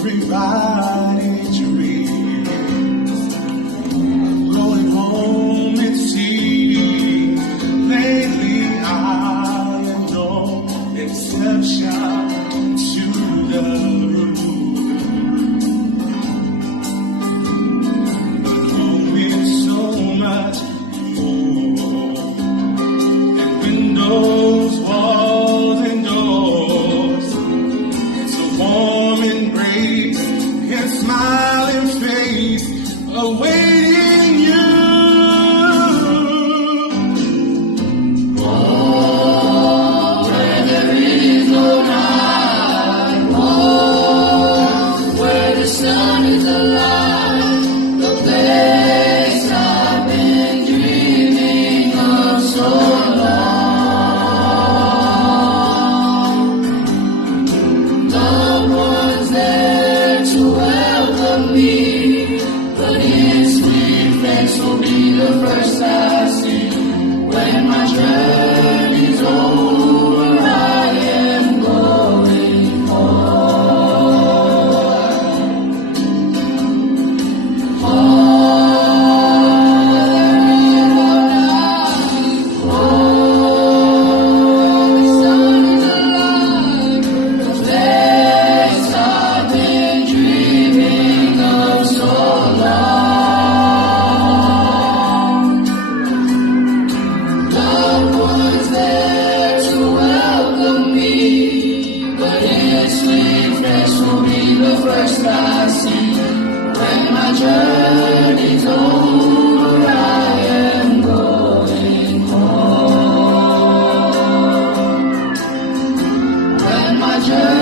Everybody dreams going home and see. Lately I am no exception to the rule. But home is so much more than windows, walls, and doors. It's a warm embrace and smiling face awaiting you. Oh, where there is no night. Oh, where the sun is alive. The place I've been dreaming of so long. Loved ones there to welcome me, but his sweet face will be the first I see. When my journey's over, I am going home. Oh, the sun is alive, the place I've been dreaming of so long. Loved ones there to welcome me, but his sweet face will be the first I see. When my journey's over, I am going home. When my journey